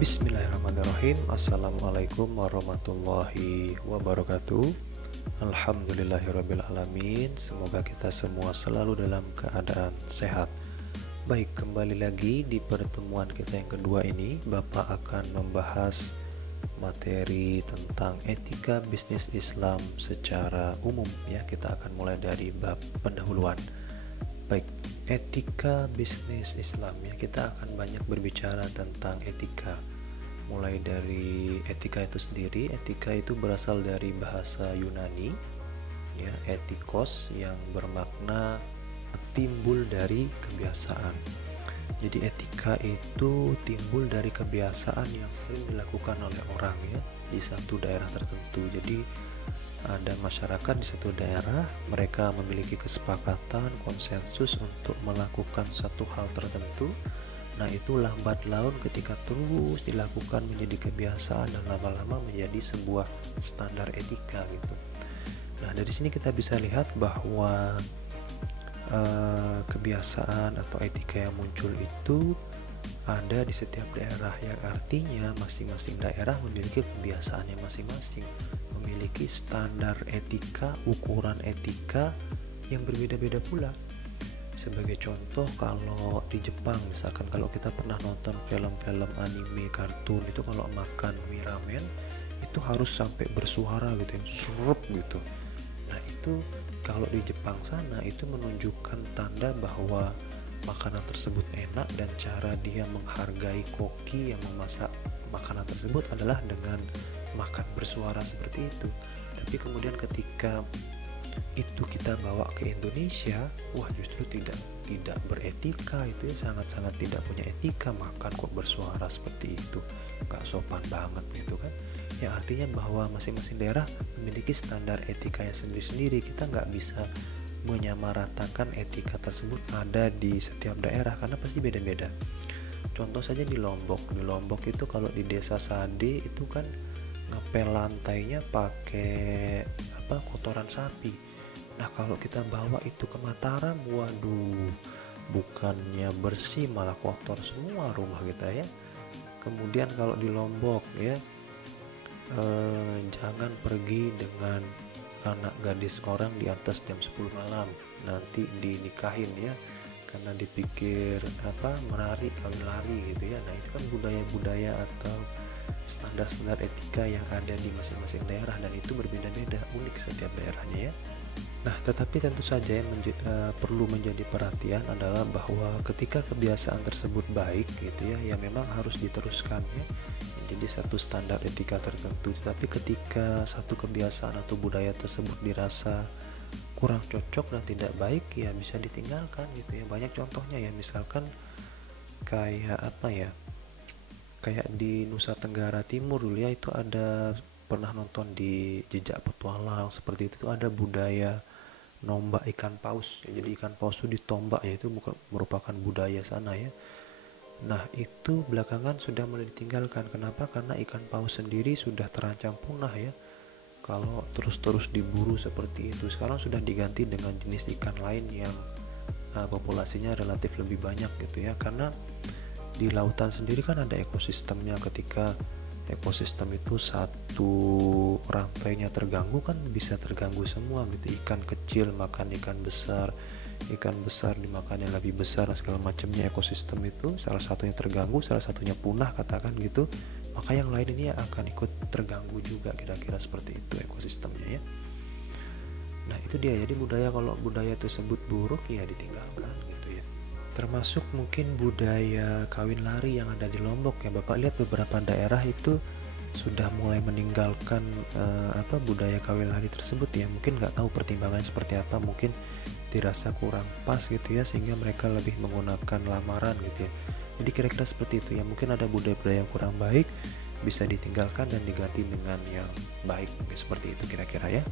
Bismillahirrahmanirrahim. Assalamualaikum warahmatullahi wabarakatuh. Alhamdulillahirrabbilalamin. Semoga kita semua selalu dalam keadaan sehat. Baik, kembali lagi di pertemuan kita yang kedua ini. Bapak akan membahas materi tentang etika bisnis Islam secara umum ya. Kita akan mulai dari bab pendahuluan. Baik, etika bisnis Islam ya, kita akan banyak berbicara tentang etika. Mulai dari etika itu sendiri, etika itu berasal dari bahasa Yunani ya, etikos, yang bermakna timbul dari kebiasaan. Jadi etika itu timbul dari kebiasaan yang sering dilakukan oleh orang ya di satu daerah tertentu. Jadi ada masyarakat di satu daerah, mereka memiliki kesepakatan, konsensus untuk melakukan satu hal tertentu. Nah, itu lambat laun ketika terus dilakukan menjadi kebiasaan dan lama-lama menjadi sebuah standar etika gitu. Nah, dari sini kita bisa lihat bahwa kebiasaan atau etika yang muncul itu ada di setiap daerah, yang artinya masing-masing daerah memiliki kebiasaannya masing-masing, memiliki standar etika, ukuran etika yang berbeda-beda pula. Sebagai contoh, kalau di Jepang misalkan, kalau kita pernah nonton film-film anime, kartun, itu kalau makan mie ramen itu harus sampai bersuara gitu ya, serup gitu. Nah, itu kalau di Jepang sana itu menunjukkan tanda bahwa makanan tersebut enak, dan cara dia menghargai koki yang memasak makanan tersebut adalah dengan makan bersuara seperti itu. Tapi kemudian ketika itu kita bawa ke Indonesia, wah justru tidak beretika, itu ya, sangat-sangat tidak punya etika, makan kok bersuara seperti itu, gak sopan banget gitu kan ya. Artinya bahwa masing-masing daerah memiliki standar etikanya sendiri-sendiri. Kita nggak bisa menyamaratakan etika tersebut ada di setiap daerah karena pasti beda-beda. Contoh saja di Lombok itu kalau di desa Sade itu kan ngepel lantainya pakai kotoran sapi. Nah, kalau kita bawa itu ke Mataram, waduh, bukannya bersih malah kotor semua rumah kita ya. Kemudian kalau di Lombok ya, jangan pergi dengan anak gadis orang di atas jam 10 malam, nanti dinikahin ya, karena dipikir menari, kawin lari gitu ya. Nah, itu kan budaya-budaya atau standar-standar etika yang ada di masing-masing daerah, dan itu berbeda-beda, unik setiap daerahnya ya. Nah, tetapi tentu saja yang perlu menjadi perhatian adalah bahwa ketika kebiasaan tersebut baik gitu ya memang harus diteruskan ya, jadi satu standar etika tertentu. Tetapi ketika satu kebiasaan atau budaya tersebut dirasa kurang cocok dan tidak baik, ya bisa ditinggalkan gitu ya. Banyak contohnya ya, misalkan kayak kayak di Nusa Tenggara Timur dulu ya, itu ada, pernah nonton di Jejak Petualang seperti itu, ada budaya nombak ikan paus ya. Jadi ikan paus itu ditombak ya, itu bukan merupakan budaya sana ya. Nah, itu belakangan sudah mulai ditinggalkan. Kenapa? Karena ikan paus sendiri sudah terancam punah ya kalau terus-terus diburu seperti itu. Sekarang sudah diganti dengan jenis ikan lain yang populasinya relatif lebih banyak gitu ya, karena di lautan sendiri kan ada ekosistemnya. Ketika ekosistem itu satu rantainya terganggu, kan bisa terganggu semua gitu. Ikan kecil makan ikan besar dimakan yang lebih besar, segala macamnya. Ekosistem itu salah satunya terganggu, salah satunya punah katakan gitu, maka yang lain ini akan ikut terganggu juga, kira-kira seperti itu ekosistemnya ya. Nah, itu dia. Jadi kalau budaya tersebut buruk ya ditinggalkan gitu ya. Termasuk mungkin budaya kawin lari yang ada di Lombok ya. Bapak lihat beberapa daerah itu sudah mulai meninggalkan budaya kawin lari tersebut ya. Mungkin nggak tahu pertimbangannya seperti apa, mungkin dirasa kurang pas gitu ya, sehingga mereka lebih menggunakan lamaran gitu ya. Jadi kira-kira seperti itu ya. Mungkin ada budaya-budaya yang kurang baik, bisa ditinggalkan dan diganti dengan yang baik, seperti itu kira-kira ya.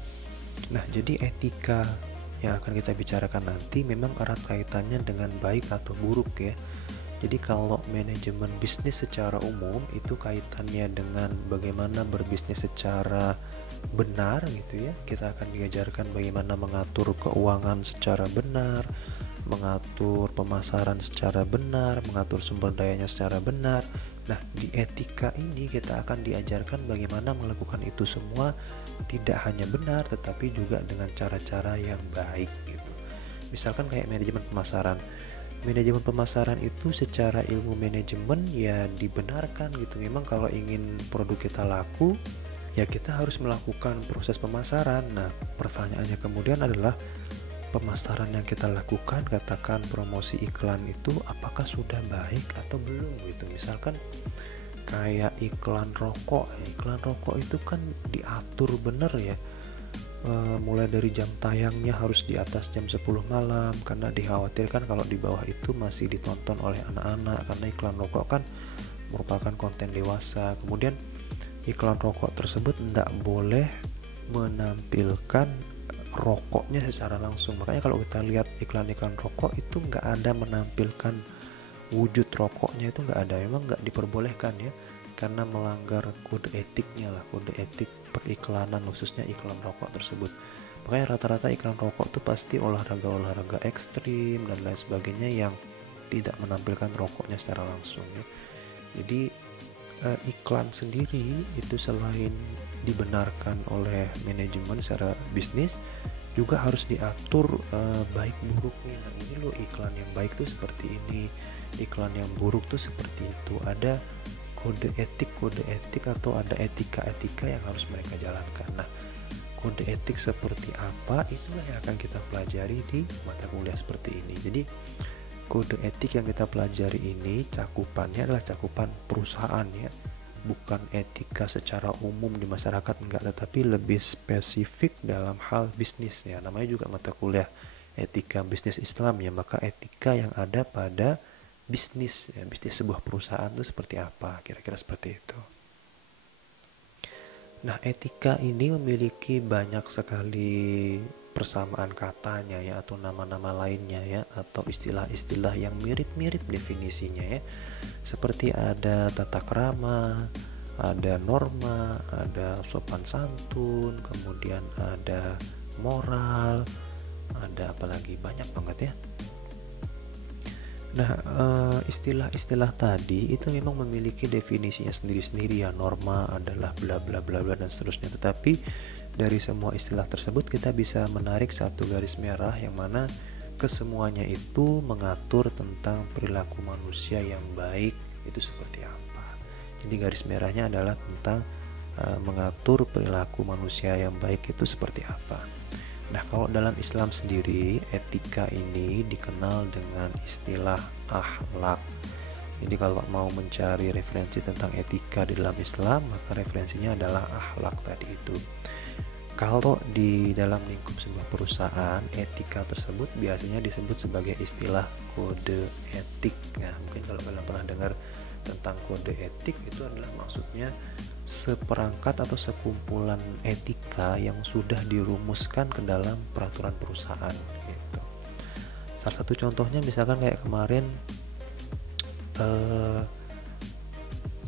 Nah, jadi etika yang akan kita bicarakan nanti memang erat kaitannya dengan baik atau buruk ya. Jadi kalau manajemen bisnis secara umum itu kaitannya dengan bagaimana berbisnis secara benar gitu ya. Kita akan diajarkan bagaimana mengatur keuangan secara benar, mengatur pemasaran secara benar, mengatur sumber dayanya secara benar, Nah, di etika ini kita akan diajarkan bagaimana melakukan itu semua tidak hanya benar tetapi juga dengan cara-cara yang baik gitu. Misalkan kayak manajemen pemasaran. Manajemen pemasaran itu secara ilmu manajemen ya dibenarkan gitu. Memang kalau ingin produk kita laku, ya kita harus melakukan proses pemasaran. Nah, pertanyaannya kemudian adalah pemasaran yang kita lakukan, katakan promosi iklan itu apakah sudah baik atau belum gitu. Misalkan kayak iklan rokok itu kan diatur bener ya. Mulai dari jam tayangnya harus di atas jam 10 malam karena dikhawatirkan kalau di bawah itu masih ditonton oleh anak-anak, karena iklan rokok kan merupakan konten dewasa. Kemudian iklan rokok tersebut tidak boleh menampilkan rokoknya secara langsung. Makanya kalau kita lihat iklan-iklan rokok itu nggak ada menampilkan wujud rokoknya, itu nggak ada, memang nggak diperbolehkan ya, karena melanggar kode etiknya lah, kode etik periklanan khususnya iklan rokok tersebut. Makanya rata-rata iklan rokok tuh pasti olahraga ekstrim dan lain sebagainya yang tidak menampilkan rokoknya secara langsung ya. Jadi iklan sendiri itu selain dibenarkan oleh manajemen secara bisnis, juga harus diatur baik buruknya. Ini loh iklan yang baik tuh seperti ini, iklan yang buruk tuh seperti itu. Ada kode etik atau ada etika yang harus mereka jalankan. Nah, kode etik seperti apa itulah yang akan kita pelajari di mata kuliah seperti ini. Jadi kode etik yang kita pelajari ini cakupannya adalah cakupan perusahaan ya, bukan etika secara umum di masyarakat, enggak, tetapi lebih spesifik dalam hal bisnis ya. Namanya juga mata kuliah etika bisnis Islam ya, maka etika yang ada pada bisnis ya, bisnis sebuah perusahaan itu seperti apa, kira-kira seperti itu. Nah, etika ini memiliki banyak sekali persamaan katanya ya, atau nama-nama lainnya ya, atau istilah-istilah yang mirip-mirip definisinya ya. Seperti ada tata krama, ada norma, ada sopan santun, kemudian ada moral, ada apalagi, banyak banget ya. Nah, istilah-istilah tadi itu memang memiliki definisinya sendiri-sendiri ya. Norma adalah bla bla bla bla dan seterusnya. Tetapi dari semua istilah tersebut kita bisa menarik satu garis merah yang mana kesemuanya itu mengatur tentang perilaku manusia yang baik itu seperti apa. Jadi garis merahnya adalah tentang mengatur perilaku manusia yang baik itu seperti apa. Nah, kalau dalam Islam sendiri, etika ini dikenal dengan istilah akhlak. Jadi kalau mau mencari referensi tentang etika di dalam Islam, maka referensinya adalah akhlak tadi itu. Kalau di dalam lingkup sebuah perusahaan, etika tersebut biasanya disebut sebagai istilah kode etik. Nah, mungkin kalau kalian pernah dengar tentang kode etik, itu adalah maksudnya seperangkat atau sekumpulan etika yang sudah dirumuskan ke dalam peraturan perusahaan gitu. Salah satu contohnya misalkan kayak kemarin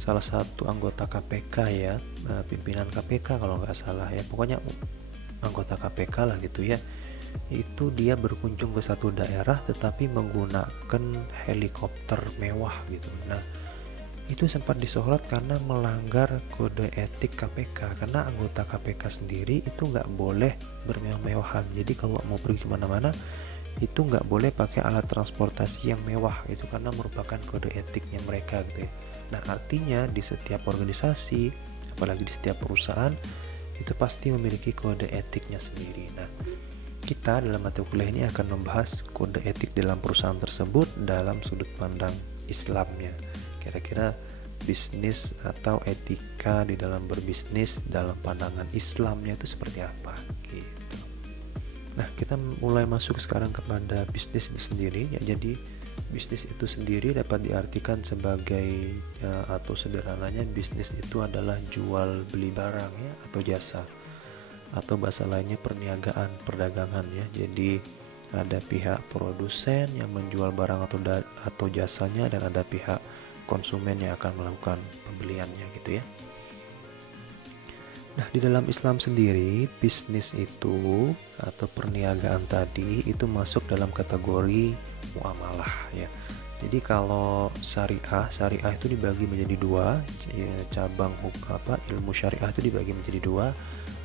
salah satu anggota KPK ya, pimpinan KPK kalau nggak salah ya, pokoknya anggota KPK lah gitu ya, itu dia berkunjung ke satu daerah tetapi menggunakan helikopter mewah gitu. Nah, itu sempat disorot karena melanggar kode etik KPK, karena anggota KPK sendiri itu nggak boleh bermewah-mewahan. Jadi kalau mau pergi kemana-mana itu nggak boleh pakai alat transportasi yang mewah, itu karena merupakan kode etiknya mereka gitu ya. Nah, artinya di setiap organisasi, apalagi di setiap perusahaan, itu pasti memiliki kode etiknya sendiri. Nah, kita dalam mata kuliah ini akan membahas kode etik dalam perusahaan tersebut dalam sudut pandang Islamnya. Kira-kira bisnis atau etika di dalam berbisnis dalam pandangan Islamnya itu seperti apa gitu. Nah, kita mulai masuk sekarang kepada bisnis itu sendiri ya. Jadi bisnis itu sendiri dapat diartikan sebagai atau sederhananya bisnis itu adalah jual beli barang ya, atau jasa, atau bahasa lainnya perniagaan, perdagangan ya. Jadi ada pihak produsen yang menjual barang atau jasanya, dan ada pihak konsumen yang akan melakukan pembeliannya gitu ya. Nah, di dalam Islam sendiri, bisnis itu atau perniagaan tadi itu masuk dalam kategori muamalah ya. Jadi Jadi kalau syariah itu dibagi menjadi dua, cabang ilmu syariah itu dibagi menjadi dua,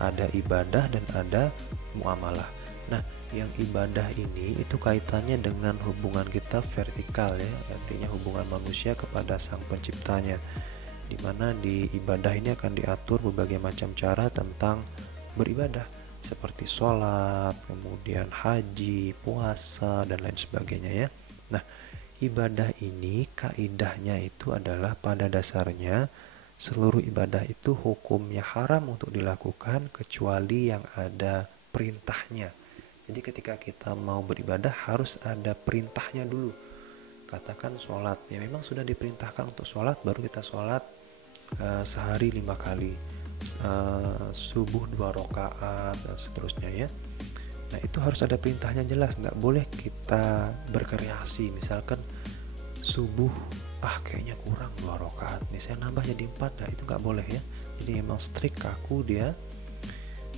ada ibadah dan ada muamalah. Nah, yang ibadah ini itu kaitannya dengan hubungan kita vertikal ya, artinya hubungan manusia kepada sang penciptanya, dimana di ibadah ini akan diatur berbagai macam cara tentang beribadah, seperti sholat, kemudian haji, puasa, dan lain sebagainya ya. Nah, ibadah ini kaidahnya itu adalah pada dasarnya seluruh ibadah itu hukumnya haram untuk dilakukan kecuali yang ada perintahnya. Jadi ketika kita mau beribadah harus ada perintahnya dulu. Katakan sholat, ya memang sudah diperintahkan untuk sholat, baru kita sholat sehari 5 kali, subuh 2 rakaat dan seterusnya ya. Nah itu harus ada perintahnya jelas, nggak boleh kita berkreasi. Misalkan subuh kayaknya kurang 2 rakaat nih, saya nambah jadi 4. Nah itu nggak boleh ya. Jadi emang strict, kaku dia,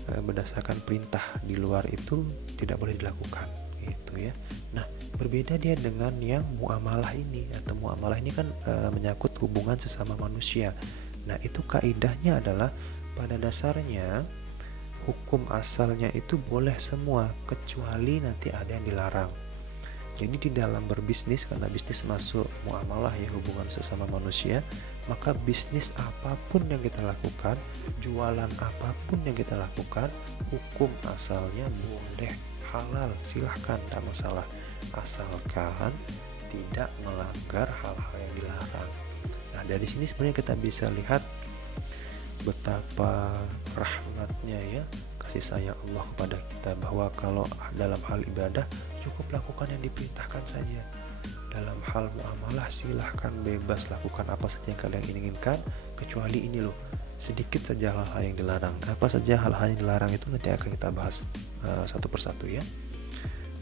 berdasarkan perintah. Di luar itu tidak boleh dilakukan gitu ya. Nah berbeda dia dengan yang muamalah ini, atau muamalah ini kan menyangkut hubungan sesama manusia. Nah itu kaidahnya adalah pada dasarnya hukum asalnya itu boleh semua kecuali nanti ada yang dilarang. Jadi di dalam berbisnis, karena bisnis masuk muamalah ya, hubungan sesama manusia, maka bisnis apapun yang kita lakukan, jualan apapun yang kita lakukan, hukum asalnya boleh, halal, silahkan, tidak masalah, asalkan tidak melanggar hal-hal yang dilarang. Nah dari sini sebenarnya kita bisa lihat betapa rahmatnya ya, kasih sayang Allah kepada kita, bahwa kalau dalam hal ibadah cukup lakukan yang diperintahkan saja. Dalam hal muamalah silahkan bebas lakukan apa saja yang kalian inginkan, kecuali ini loh, sedikit saja hal-hal yang dilarang. Apa saja hal-hal yang dilarang itu nanti akan kita bahas satu persatu ya.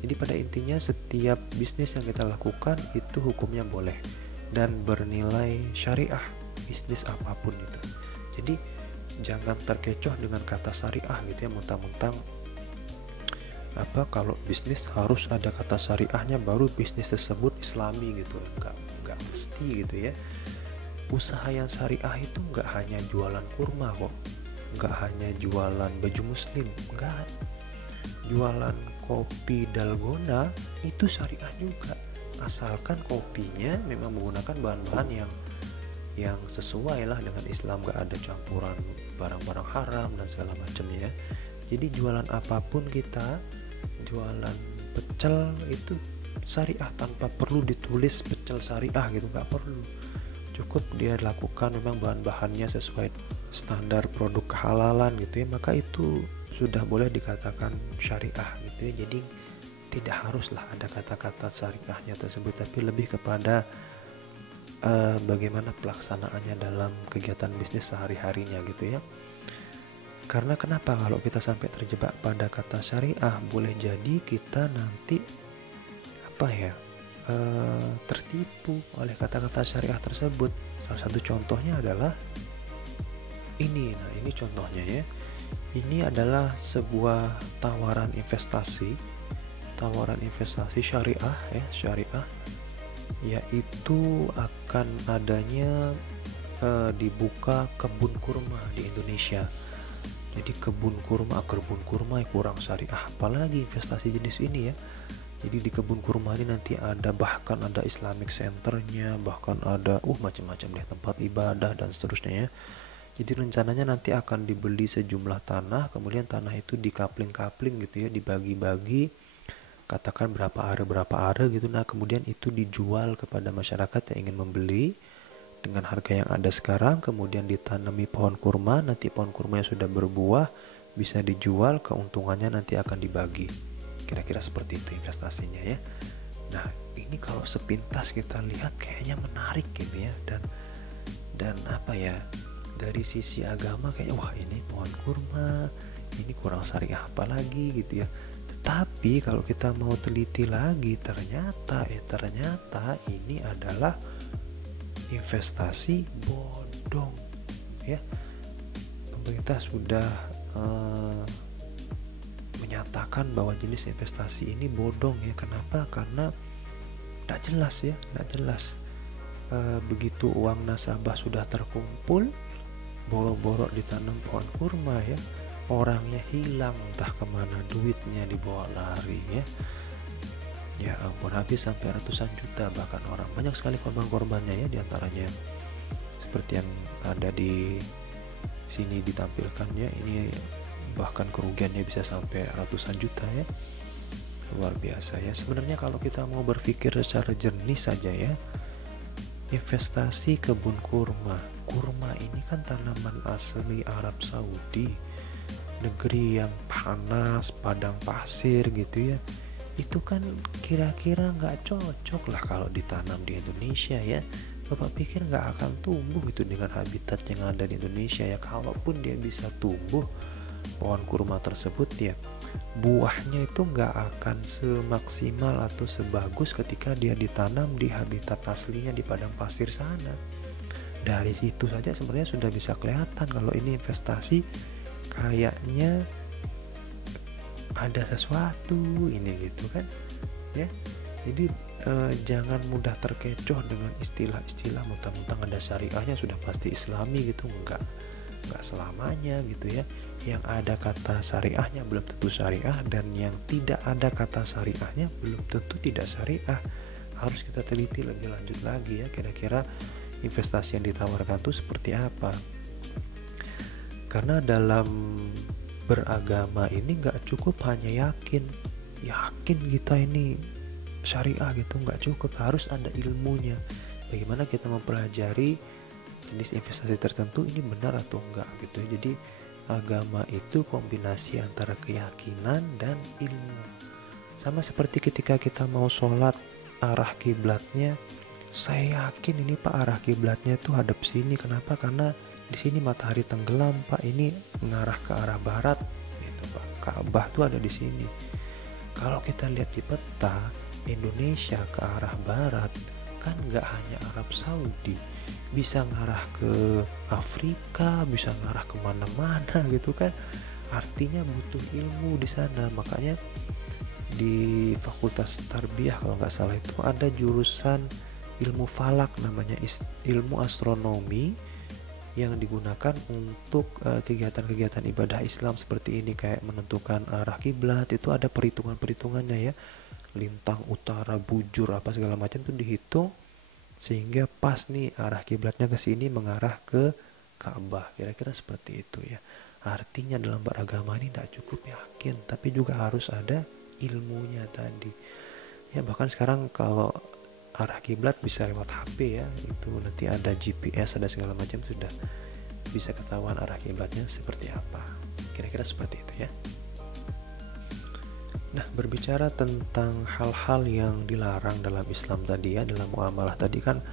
Jadi pada intinya setiap bisnis yang kita lakukan itu hukumnya boleh dan bernilai syariah, bisnis apapun itu. Jadi jangan terkecoh dengan kata syariah gitu ya, mentang-mentang kalau bisnis harus ada kata syariahnya baru bisnis tersebut islami gitu. Enggak mesti gitu ya. Usaha yang syariah itu enggak hanya jualan kurma kok, enggak hanya jualan baju muslim, enggak. Jualan kopi dalgona itu syariah juga, asalkan kopinya memang menggunakan bahan-bahan yang sesuai lah dengan Islam, gak ada campuran barang-barang haram dan segala macamnya. Jadi jualan apapun kita, jualan pecel itu syariah tanpa perlu ditulis pecel syariah gitu, gak perlu, cukup dia lakukan memang bahan-bahannya sesuai standar produk kehalalan gitu ya, maka itu sudah boleh dikatakan syariah gitu ya. Jadi tidak haruslah ada kata-kata syariahnya tersebut, tapi lebih kepada bagaimana pelaksanaannya dalam kegiatan bisnis sehari-harinya gitu ya. Karena kenapa kalau kita sampai terjebak pada kata syariah, boleh jadi kita nanti tertipu oleh kata-kata syariah tersebut. Salah satu contohnya adalah ini. Nah ini contohnya ya, ini adalah sebuah tawaran investasi syariah ya, syariah, yaitu akan adanya dibuka kebun kurma di Indonesia. Jadi kebun kurma kurang syariah, apalagi investasi jenis ini ya. Jadi di kebun kurma ini nanti bahkan ada Islamic Centernya, bahkan ada macam-macam deh, tempat ibadah dan seterusnya ya. Jadi rencananya nanti akan dibeli sejumlah tanah, kemudian tanah itu dikapling-kapling gitu ya, dibagi-bagi, katakan berapa are gitu. Nah kemudian itu dijual kepada masyarakat yang ingin membeli dengan harga yang ada sekarang. Kemudian ditanami pohon kurma, nanti pohon kurma yang sudah berbuah bisa dijual, keuntungannya nanti akan dibagi. Kira-kira seperti itu investasinya ya. Nah ini kalau sepintas kita lihat kayaknya menarik gitu ya, dan dari sisi agama kayaknya wah ini pohon kurma, ini kurang syariah apalagi gitu ya. Tapi kalau kita mau teliti lagi, ternyata ini adalah investasi bodong ya. Pemerintah sudah menyatakan bahwa jenis investasi ini bodong ya. Kenapa? Karena Nggak jelas ya, nggak jelas. Begitu uang nasabah sudah terkumpul, boro-boro ditanam pohon kurma ya, orangnya hilang entah kemana, duitnya dibawa lari ya. Ya ampun, habis sampai ratusan juta, bahkan orang banyak sekali korban-korbannya ya, diantaranya seperti yang ada di sini ditampilkannya ini, bahkan kerugiannya bisa sampai ratusan juta ya, luar biasa ya. Sebenarnya kalau kita mau berpikir secara jernih saja ya, investasi kebun kurma ini kan tanaman asli Arab Saudi, negeri yang panas, padang pasir gitu ya. Itu kan kira-kira nggak cocok lah kalau ditanam di Indonesia ya. Bapak pikir nggak akan tumbuh itu dengan habitat yang ada di Indonesia ya. Kalaupun dia bisa tumbuh, pohon kurma tersebut ya, buahnya itu nggak akan semaksimal atau sebagus ketika dia ditanam di habitat aslinya di padang pasir sana. Dari situ saja sebenarnya sudah bisa kelihatan kalau ini investasi kayaknya ada sesuatu ini gitu kan ya. Jadi jangan mudah terkecoh dengan istilah-istilah mentang-mentang ada syariahnya sudah pasti islami gitu. Enggak selamanya gitu ya. Yang ada kata syariahnya belum tentu syariah, dan yang tidak ada kata syariahnya belum tentu tidak syariah. Harus kita teliti lebih lanjut lagi ya, kira-kira investasi yang ditawarkan itu seperti apa. Karena dalam beragama ini nggak cukup hanya yakin kita ini syariah gitu, nggak cukup, harus ada ilmunya. Bagaimana kita mempelajari jenis investasi tertentu ini benar atau enggak gitu. Jadi agama itu kombinasi antara keyakinan dan ilmu. Sama seperti ketika kita mau sholat, arah kiblatnya, saya yakin ini Pak arah kiblatnya tuh hadap sini. Kenapa? Karena di sini matahari tenggelam Pak, ini mengarah ke arah barat gitu Pak. Ka'bah tuh ada di sini. Kalau kita lihat di peta Indonesia ke arah barat kan nggak hanya Arab Saudi, bisa ngarah ke Afrika, bisa ngarah kemana-mana gitu kan. Artinya butuh ilmu di sana. Makanya di Fakultas Tarbiyah kalau nggak salah itu ada jurusan ilmu falak, namanya ilmu astronomi, yang digunakan untuk kegiatan-kegiatan ibadah Islam seperti ini, kayak menentukan arah kiblat. Itu ada perhitungan-perhitungannya ya, lintang utara, bujur, apa segala macam itu dihitung sehingga pas nih arah kiblatnya ke sini, mengarah ke Ka'bah. Kira-kira seperti itu ya. Artinya dalam beragama ini tidak cukup yakin, tapi juga harus ada ilmunya tadi ya. Bahkan sekarang kalau arah kiblat bisa lewat HP ya, itu nanti ada GPS, ada segala macam, sudah bisa ketahuan arah kiblatnya seperti apa. Kira-kira seperti itu ya. Nah, berbicara tentang hal-hal yang dilarang dalam Islam tadi ya, dalam muamalah tadi kan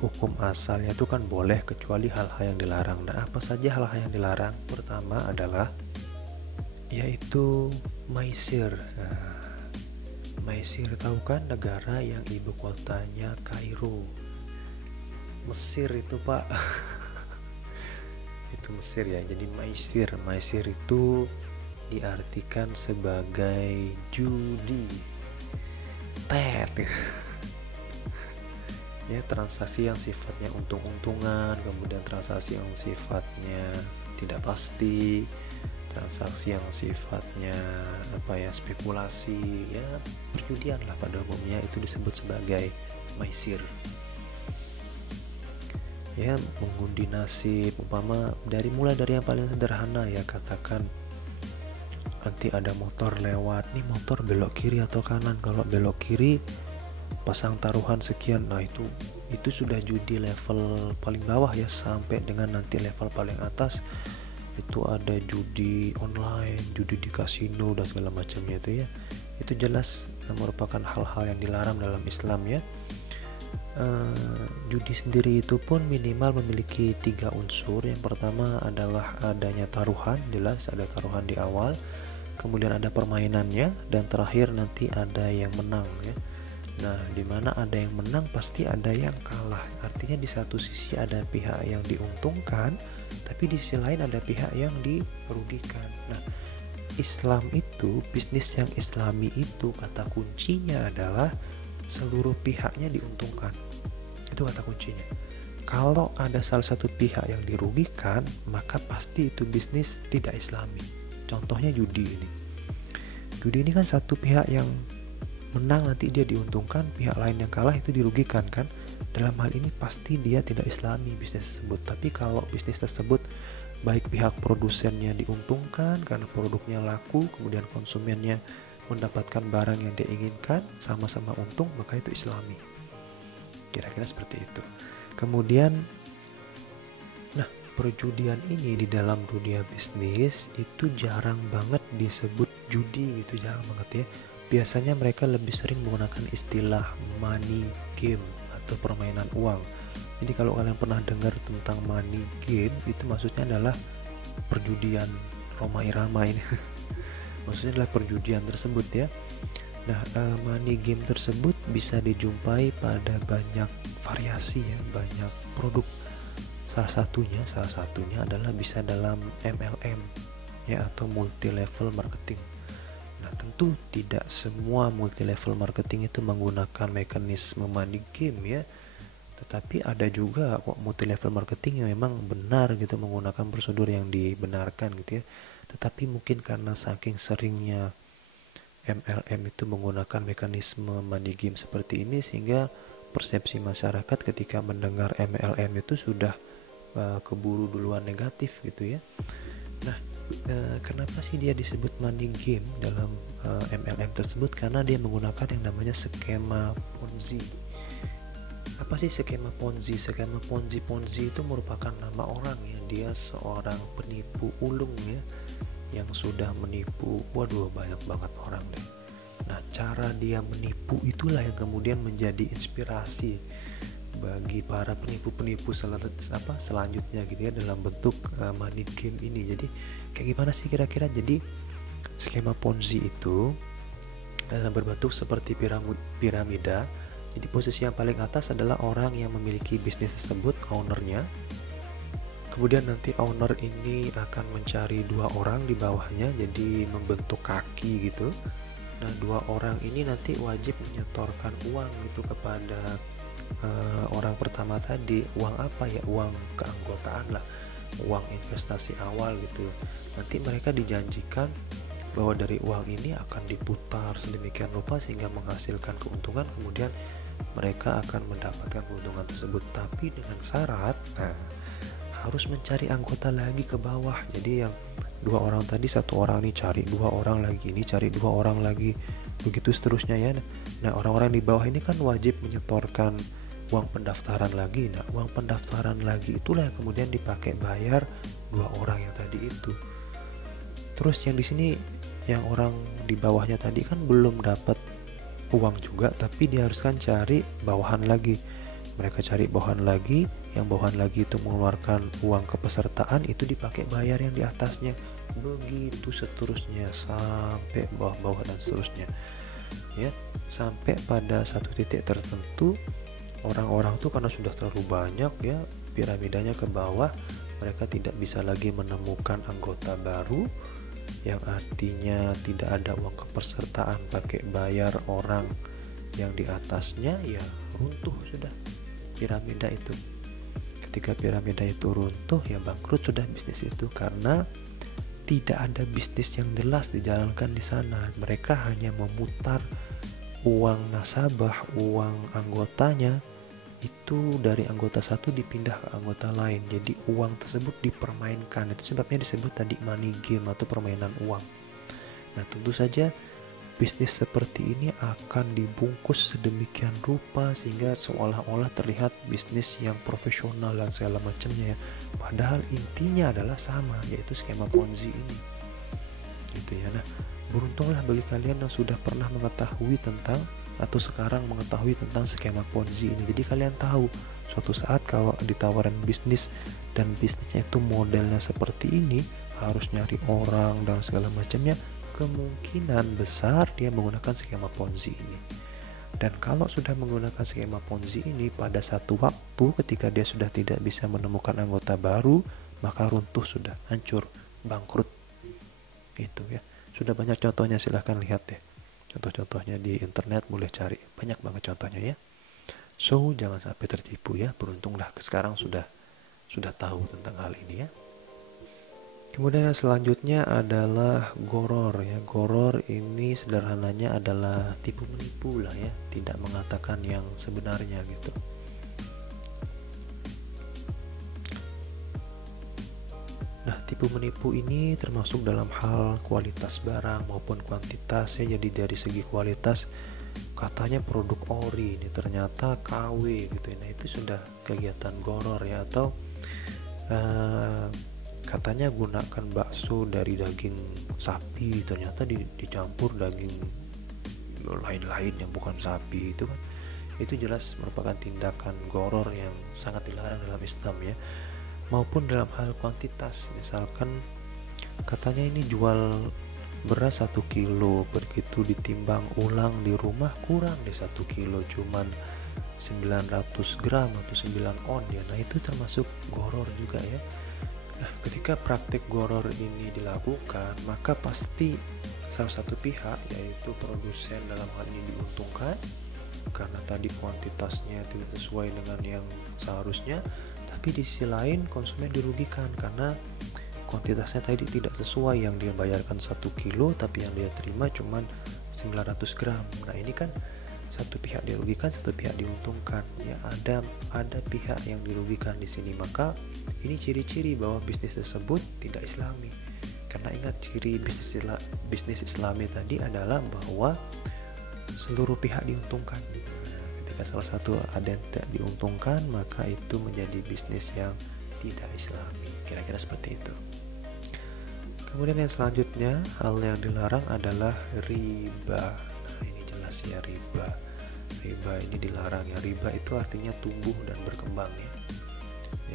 hukum asalnya itu kan boleh kecuali hal-hal yang dilarang. Nah, apa saja hal-hal yang dilarang? Pertama adalah yaitu maisir. Nah, Maisir tahu kan, negara yang ibu kotanya Kairo, Mesir itu Pak. Itu Mesir ya. Jadi maisir itu diartikan sebagai judi, tet ya, transaksi yang sifatnya untung-untungan, kemudian transaksi yang sifatnya tidak pasti, transaksi yang sifatnya spekulasi ya, perjudian lah pada umumnya, itu disebut sebagai maisir ya. Mengundi nasib umpama mulai dari yang paling sederhana ya, katakan nanti ada motor lewat, nih motor belok kiri atau kanan, kalau belok kiri pasang taruhan sekian. Nah itu sudah judi level paling bawah ya, sampai dengan nanti level paling atas itu ada judi online, judi di kasino dan segala macamnya itu ya. Itu jelas merupakan hal-hal yang dilarang dalam Islam ya. Judi sendiri itu pun minimal memiliki 3 unsur. Yang pertama adalah adanya taruhan, jelas ada taruhan di awal, kemudian ada permainannya, dan terakhir nanti ada yang menang ya. Nah, di mana ada yang menang pasti ada yang kalah. Artinya di satu sisi ada pihak yang diuntungkan, tapi di sisi lain ada pihak yang dirugikan. Nah, Islam itu, bisnis yang Islami itu kata kuncinya adalah seluruh pihaknya diuntungkan. Itu kata kuncinya. Kalau ada salah satu pihak yang dirugikan, maka pasti itu bisnis tidak islami. Contohnya judi ini. Judi ini kan satu pihak yang menang nanti dia diuntungkan, pihak lain yang kalah itu dirugikan kan. Dalam hal ini pasti dia tidak islami bisnis tersebut. Tapi kalau bisnis tersebut baik pihak produsennya diuntungkan karena produknya laku, kemudian konsumennya mendapatkan barang yang dia inginkan, sama-sama untung, maka itu islami. Kira-kira seperti itu. Kemudian, nah, perjudian ini di dalam dunia bisnis itu jarang banget disebut judi gitu, jarang banget ya. Biasanya mereka lebih sering menggunakan istilah money game atau permainan uang. Jadi kalau kalian pernah dengar tentang money game, itu maksudnya adalah perjudian Roma Irama ini. Maksudnya adalah perjudian tersebut ya. Nah, money game tersebut bisa dijumpai pada banyak variasi ya, banyak produk. Salah satunya adalah bisa dalam MLM ya, atau multi level marketing. Nah, tentu tidak semua multi level marketing itu menggunakan mekanisme money game ya. Tetapi ada juga kok multi level marketing yang memang benar gitu, menggunakan prosedur yang dibenarkan gitu ya. Tetapi mungkin karena saking seringnya MLM itu menggunakan mekanisme money game seperti ini, sehingga persepsi masyarakat ketika mendengar MLM itu sudah keburu duluan negatif gitu ya. Nah, kenapa sih dia disebut money game dalam MLM tersebut? Karena dia menggunakan yang namanya skema Ponzi. Apa sih skema Ponzi? Skema Ponzi itu merupakan nama orang ya. Dia seorang penipu ulung ya, yang sudah menipu banyak banget orang deh. Nah, cara dia menipu itulah yang kemudian menjadi inspirasi bagi para penipu-penipu selanjutnya gitu ya, dalam bentuk money game ini. Jadi kayak gimana sih kira-kira? Jadi skema Ponzi itu berbentuk seperti piramida. Jadi posisi yang paling atas adalah orang yang memiliki bisnis tersebut, ownernya. Kemudian nanti owner ini akan mencari 2 orang di bawahnya, jadi membentuk kaki gitu. Nah, 2 orang ini nanti wajib menyetorkan uang gitu kepada orang pertama tadi. Uang apa ya? Uang keanggotaan lah, uang investasi awal gitu. Nanti mereka dijanjikan bahwa dari uang ini akan diputar sedemikian rupa sehingga menghasilkan keuntungan, kemudian mereka akan mendapatkan keuntungan tersebut. Tapi dengan syarat, harus mencari anggota lagi ke bawah. Jadi yang 2 orang tadi, 1 orang ini cari 2 orang lagi, ini cari 2 orang lagi, begitu seterusnya ya. Nah, orang-orang di bawah ini kan wajib menyetorkan uang pendaftaran lagi. Nah, uang pendaftaran lagi itulah yang kemudian dipakai bayar 2 orang yang tadi itu. Terus yang di sini, yang orang di bawahnya tadi kan belum dapat uang juga, tapi dia harus kan cari bawahan lagi. Mereka cari bawahan lagi, yang bawahan lagi itu mengeluarkan uang kepesertaan, itu dipakai bayar yang di atasnya, begitu seterusnya sampai bawah-bawah dan seterusnya ya. Sampai pada satu titik tertentu, orang-orang tuh karena sudah terlalu banyak ya, piramidanya ke bawah, mereka tidak bisa lagi menemukan anggota baru, yang artinya tidak ada uang kepesertaan pakai bayar orang yang di atasnya, ya runtuh sudah piramida itu. Ketika piramida itu runtuh, ya bangkrut sudah bisnis itu, karena tidak ada bisnis yang jelas dijalankan di sana. Mereka hanya memutar uang nasabah, uang anggotanya itu dari anggota satu dipindah ke anggota lain. Jadi uang tersebut dipermainkan. Itu sebabnya disebut tadi money game atau permainan uang. Nah, tentu saja bisnis seperti ini akan dibungkus sedemikian rupa sehingga seolah-olah terlihat bisnis yang profesional dan segala macamnya ya. Padahal intinya adalah sama, yaitu skema Ponzi ini. Gitu ya. Nah, beruntunglah bagi kalian yang sudah pernah mengetahui tentang atau sekarang mengetahui tentang skema Ponzi ini. Jadi kalian tahu suatu saat kalau ditawarin bisnis dan bisnisnya itu modelnya seperti ini, harus nyari orang dan segala macamnya, kemungkinan besar dia menggunakan skema Ponzi ini. Dan kalau sudah menggunakan skema Ponzi ini, pada satu waktu ketika dia sudah tidak bisa menemukan anggota baru, maka runtuh, sudah hancur, bangkrut. Itu ya. Sudah banyak contohnya, silahkan lihat deh. Contoh-contohnya di internet boleh cari, banyak banget contohnya ya. So jangan sampai tertipu ya, beruntunglah sekarang sudah tahu tentang hal ini ya. Kemudian yang selanjutnya adalah goror ya. Goror ini sederhananya adalah tipu menipu lah ya, tidak mengatakan yang sebenarnya gitu. Nah, tipu menipu ini termasuk dalam hal kualitas barang maupun kuantitas ya. Jadi dari segi kualitas katanya produk ori, ini ternyata KW gitu ya. Nah, itu sudah kegiatan goror ya. Atau katanya gunakan bakso dari daging sapi, ternyata dicampur daging lain-lain yang bukan sapi. Itu kan, itu jelas merupakan tindakan goror yang sangat dilarang dalam Islam ya. Maupun dalam hal kuantitas, misalkan katanya ini jual beras 1 kilo, begitu ditimbang ulang di rumah kurang di 1 kilo, cuman 900 gram atau 9 on ya. Nah, itu termasuk goror juga ya. Nah, ketika praktik goror ini dilakukan, maka pasti salah satu pihak, yaitu produsen dalam hal ini, diuntungkan karena tadi kuantitasnya tidak sesuai dengan yang seharusnya. Tapi di sisi lain konsumen dirugikan karena kuantitasnya tadi tidak sesuai, yang dia bayarkan 1 kilo tapi yang dia terima cuma 900 gram. Nah, ini kan satu pihak dirugikan, satu pihak diuntungkan ya. Ada pihak yang dirugikan di sini. Maka ini ciri-ciri bahwa bisnis tersebut tidak islami. Karena ingat, ciri bisnis islami tadi adalah bahwa seluruh pihak diuntungkan. Salah satu ada yang tidak diuntungkan, maka itu menjadi bisnis yang tidak islami, kira-kira seperti itu. Kemudian yang selanjutnya, hal yang dilarang adalah riba. Nah, ini jelas ya, riba ini dilarang ya. Riba itu artinya tumbuh dan berkembang ya.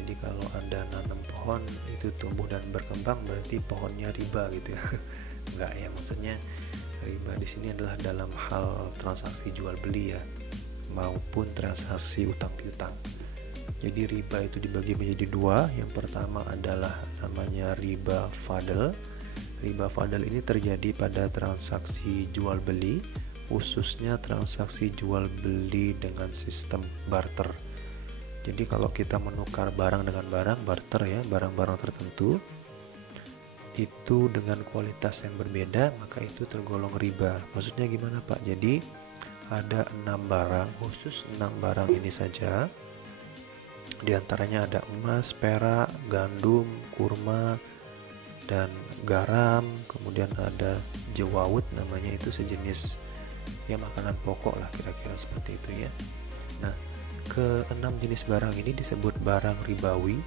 Jadi kalau Anda nanam pohon itu tumbuh dan berkembang, berarti pohonnya riba gitu ya. Enggak ya, maksudnya riba di sini adalah dalam hal transaksi jual beli ya, maupun transaksi utang piutang. Jadi riba itu dibagi menjadi dua. Yang pertama adalah namanya riba fadl. Riba fadl ini terjadi pada transaksi jual beli, khususnya transaksi jual beli dengan sistem barter. Jadi kalau kita menukar barang dengan barang, barter ya, barang-barang tertentu itu dengan kualitas yang berbeda, maka itu tergolong riba. Maksudnya gimana Pak? Jadi ada 6 barang, khusus 6 barang ini saja. Di antaranya ada emas, perak, gandum, kurma, dan garam. Kemudian ada jewawut, namanya itu sejenis ya makanan pokok lah, kira-kira seperti itu ya. Nah, ke-6 jenis barang ini disebut barang ribawi,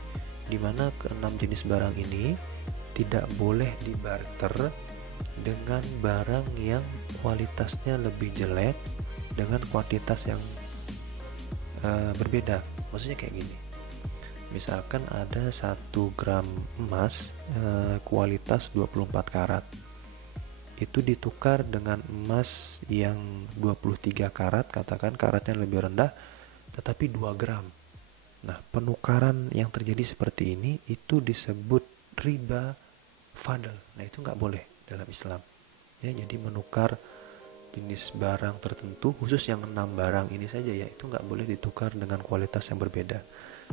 di mana ke-6 jenis barang ini tidak boleh dibarter dengan barang yang kualitasnya lebih jelek dengan kuantitas yang berbeda. Maksudnya kayak gini, misalkan ada 1 gram emas kualitas 24 karat, itu ditukar dengan emas yang 23 karat, katakan karatnya lebih rendah tetapi 2 gram. Nah, penukaran yang terjadi seperti ini itu disebut riba fadl. Nah, itu nggak boleh dalam Islam ya. Jadi menukar jenis barang tertentu, khusus yang 6 barang ini saja ya, itu nggak boleh ditukar dengan kualitas yang berbeda,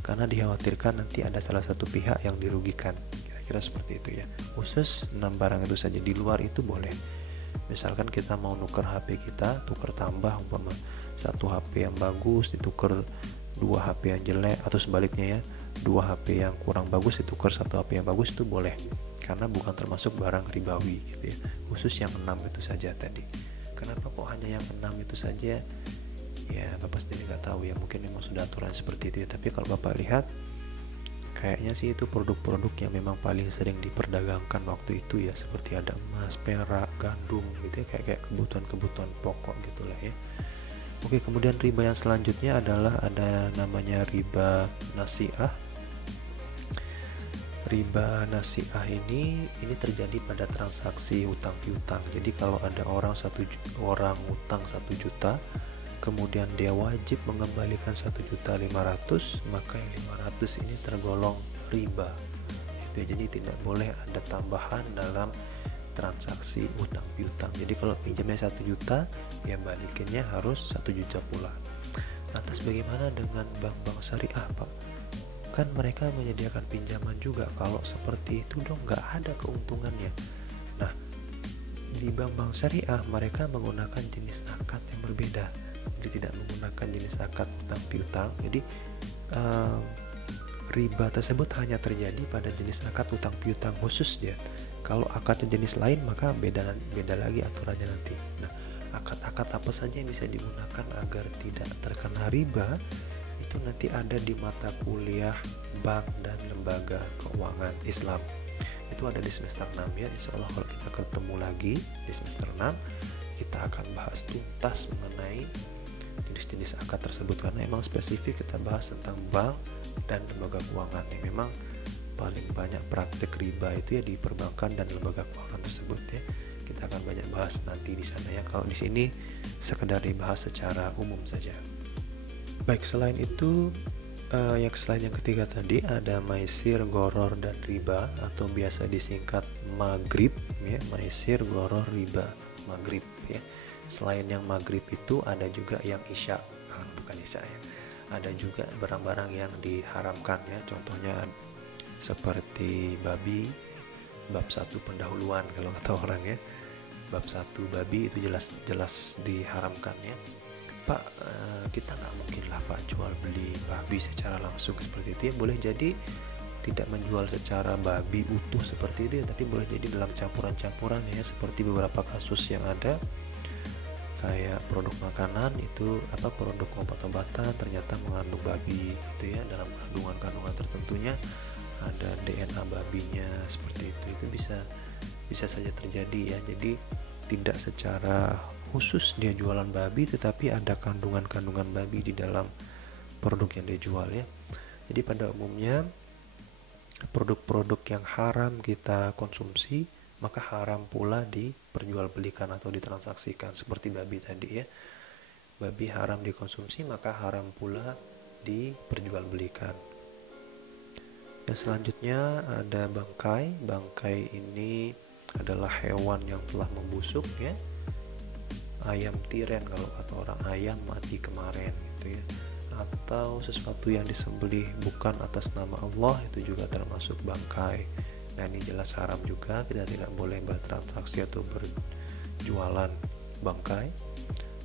karena dikhawatirkan nanti ada salah satu pihak yang dirugikan, kira-kira seperti itu ya. Khusus 6 barang itu saja, di luar itu boleh. Misalkan kita mau nuker HP kita, tukar tambah, umpama 1 HP yang bagus ditukar 2 HP yang jelek, atau sebaliknya ya, 2 HP yang kurang bagus ditukar 1 HP yang bagus, itu boleh, karena bukan termasuk barang ribawi gitu ya. Khusus yang 6 itu saja tadi. Kenapa kok hanya yang 6 itu saja? Ya Bapak sendiri nggak tahu ya, mungkin memang sudah aturan seperti itu ya. Tapi kalau Bapak lihat, kayaknya sih itu produk-produk yang memang paling sering diperdagangkan waktu itu ya, seperti ada emas, perak, gandum gitu ya, kayak kebutuhan-kebutuhan pokok gitulah ya. Oke, kemudian riba yang selanjutnya adalah ada namanya riba nasi'ah. Riba nasi'ah ini terjadi pada transaksi utang piutang. Jadi kalau ada orang utang 1 juta, kemudian dia wajib mengembalikan 1.500.000, maka yang 500 ini tergolong riba. Jadi tidak boleh ada tambahan dalam transaksi utang piutang. Jadi kalau pinjamnya 1 juta, ya balikinnya harus 1 juta pula. Lantas bagaimana dengan bank-bank syariah, Pak? Kan mereka menyediakan pinjaman juga. Kalau seperti itu dong nggak ada keuntungannya. Nah, di bank-bank syariah mereka menggunakan jenis akad yang berbeda. Jadi tidak menggunakan jenis akad utang piutang. Jadi riba tersebut hanya terjadi pada jenis akad utang piutang khusus dia. Kalau akad jenis lain maka beda lagi aturannya nanti. Nah, akad-akad apa saja yang bisa digunakan agar tidak terkena riba itu nanti ada di mata kuliah bank dan lembaga keuangan Islam. Itu ada di semester 6 ya. Insya Allah kalau kita ketemu lagi di semester 6 kita akan bahas tuntas mengenai jenis-jenis akad tersebut, karena emang spesifik kita bahas tentang bank dan lembaga keuangan yang memang paling banyak praktek riba itu ya di perbankan dan lembaga keuangan tersebut ya. Kita akan banyak bahas nanti di sana ya. Kalau di sini sekedar dibahas secara umum saja. Baik, selain itu selain yang ketiga tadi ada maisir, goror, dan riba atau biasa disingkat maghrib ya. Maisir, goror, riba, maghrib ya. Selain yang maghrib itu ada juga yang isya, bukan isya ya. Ada juga barang-barang yang diharamkan ya. Contohnya seperti babi, bab 1 pendahuluan kalau kata orang ya. Bab 1 babi itu jelas diharamkan ya. Pak, kita nggak mungkin lah Pak jual beli babi secara langsung seperti itu ya. Boleh jadi tidak menjual secara babi utuh seperti itu ya, tapi boleh jadi dalam campuran-campuran ya, seperti beberapa kasus yang ada kayak produk makanan itu produk obat-obatan ternyata mengandung babi gitu ya, dalam kandungan tertentunya ada DNA babinya seperti itu bisa saja terjadi ya. Jadi tidak secara khusus dia jualan babi, tetapi ada kandungan babi di dalam produk yang dia jual ya. Jadi pada umumnya produk-produk yang haram kita konsumsi maka haram pula diperjualbelikan atau ditransaksikan, seperti babi tadi ya. Babi haram dikonsumsi maka haram pula diperjualbelikan. Dan selanjutnya ada bangkai. Bangkai ini adalah hewan yang telah membusuk ya. Ayam tiren kalau kata orang, ayam mati kemarin gitu ya. Atau sesuatu yang disembelih bukan atas nama Allah itu juga termasuk bangkai. Nah, ini jelas haram juga, kita tidak boleh bertransaksi atau berjualan bangkai.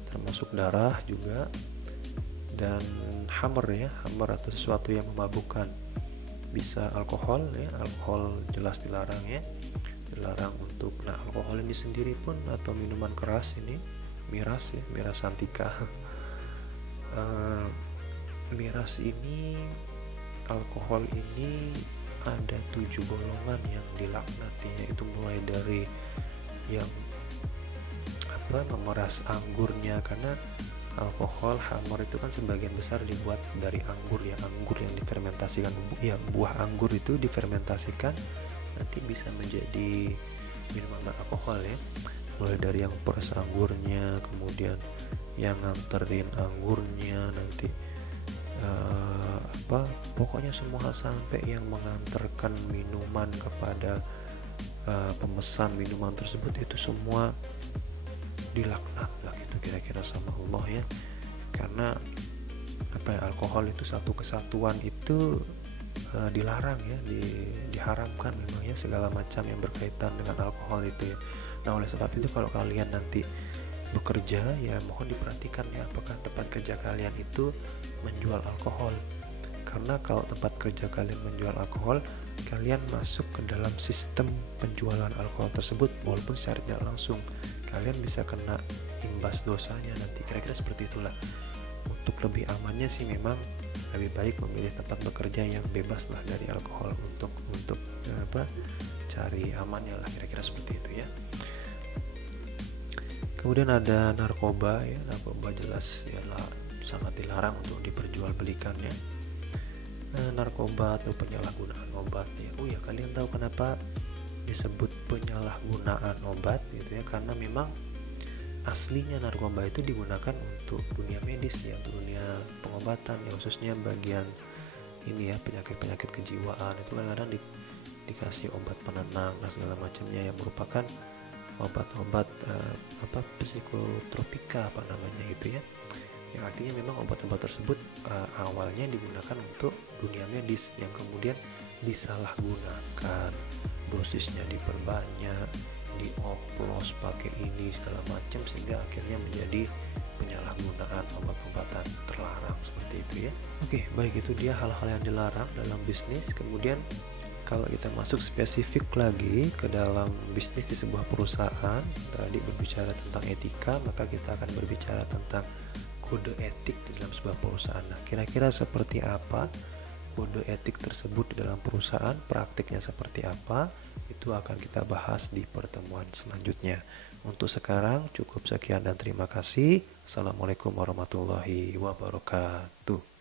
Termasuk darah juga, dan hammer ya, hammer atau sesuatu yang memabukkan. Bisa alkohol ya, alkohol jelas dilarang ya. Dilarang untuk, nah alkohol ini sendiri pun atau minuman keras ini, miras ya, miras antika. Miras ini, alkohol ini ada 7 golongan yang dilaknatinya, itu mulai dari yang memeras anggurnya, karena alkohol hammer itu kan sebagian besar dibuat dari anggur ya, anggur yang difermentasikan ya, buah anggur itu difermentasikan nanti bisa menjadi minuman beralkohol ya. Mulai dari yang peres anggurnya, kemudian yang nganterin anggurnya, nanti pokoknya semua sampai yang mengantarkan minuman kepada pemesan minuman tersebut, itu semua dilaknat lah gitu kira-kira sama Allah ya. Karena alkohol itu satu kesatuan itu dilarang ya, diharamkan memang ya, segala macam yang berkaitan dengan alkohol itu ya. Nah, oleh sebab itu kalau kalian nanti bekerja ya mohon diperhatikan ya, apakah tempat kerja kalian itu menjual alkohol. Karena kalau tempat kerja kalian menjual alkohol, kalian masuk ke dalam sistem penjualan alkohol tersebut walaupun secara tidak langsung, kalian bisa kena imbas dosanya nanti, kira-kira seperti itulah. Untuk lebih amannya sih memang lebih baik memilih tempat bekerja yang bebas lah dari alkohol untuk cari amannya lah, kira-kira seperti itu ya. Kemudian ada narkoba ya, narkoba jelas ya sangat dilarang untuk diperjualbelikan ya. Narkoba atau penyalahgunaan obat ya. Oh ya, kalian tahu kenapa disebut penyalahgunaan obat gitu ya? Karena memang aslinya narkoba itu digunakan untuk dunia medis ya, untuk dunia pengobatan ya, khususnya bagian ini ya, penyakit kejiwaan itu kadang-kadang dikasih obat penenang dan segala macamnya yang merupakan obat-obat psikotropika apa namanya gitu ya, yang artinya memang obat-obat tersebut awalnya digunakan untuk dunia medis yang kemudian disalahgunakan, dosisnya diperbanyak, dioplos pakai ini segala macam, sehingga akhirnya menjadi penyalahgunaan obat-obatan terlarang seperti itu ya. Oke, baik, itu dia hal-hal yang dilarang dalam bisnis. Kemudian kalau kita masuk spesifik lagi ke dalam bisnis di sebuah perusahaan, tadi berbicara tentang etika, maka kita akan berbicara tentang kode etik di dalam sebuah perusahaan. Nah, kira-kira seperti apa kode etik tersebut di dalam perusahaan, praktiknya seperti apa, itu akan kita bahas di pertemuan selanjutnya. Untuk sekarang cukup sekian dan terima kasih. Assalamualaikum warahmatullahi wabarakatuh.